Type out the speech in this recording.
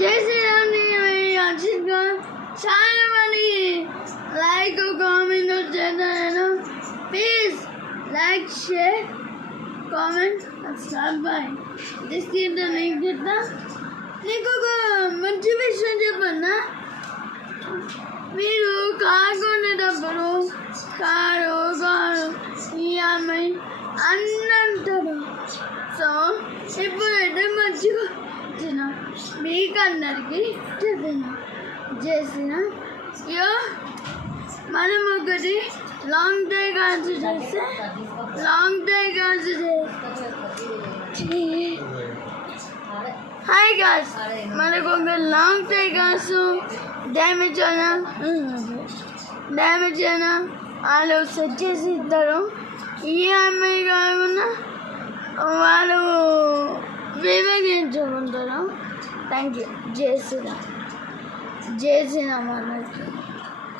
జై శ్రీరామ్ అర్జున్గా చాలా మంది లైక్ కామెంట్ చేస్తాను. Please like share comment subscribe bye. Description link చెప్తా. నీకు ఒక మంచి విషయం చెప్పన్నా, మీరు కారు కొనేటప్పుడు కారు ఈఎంఐ అన్నీ అంటారు. సో ఇప్పుడైతే మంచిగా వచ్చిన మీకు అందరికీ చెప్పిన చేసిన మనం ఒకటి లాంగ్ డ్రైవ్ కాల్స్ చేస్తే హాయ్ గాస్, మనకు ఒక లాంగ్ డ్రైవ్ కాల్స్ డ్యామేజ్ అయినా వాళ్ళు సెట్ చేసి ఇస్తారు. ఈఎంఐ కాకుండా వాళ్ళు విభజించుకుంటారు. Thank you. జై శ్రీరామ్ మనకి.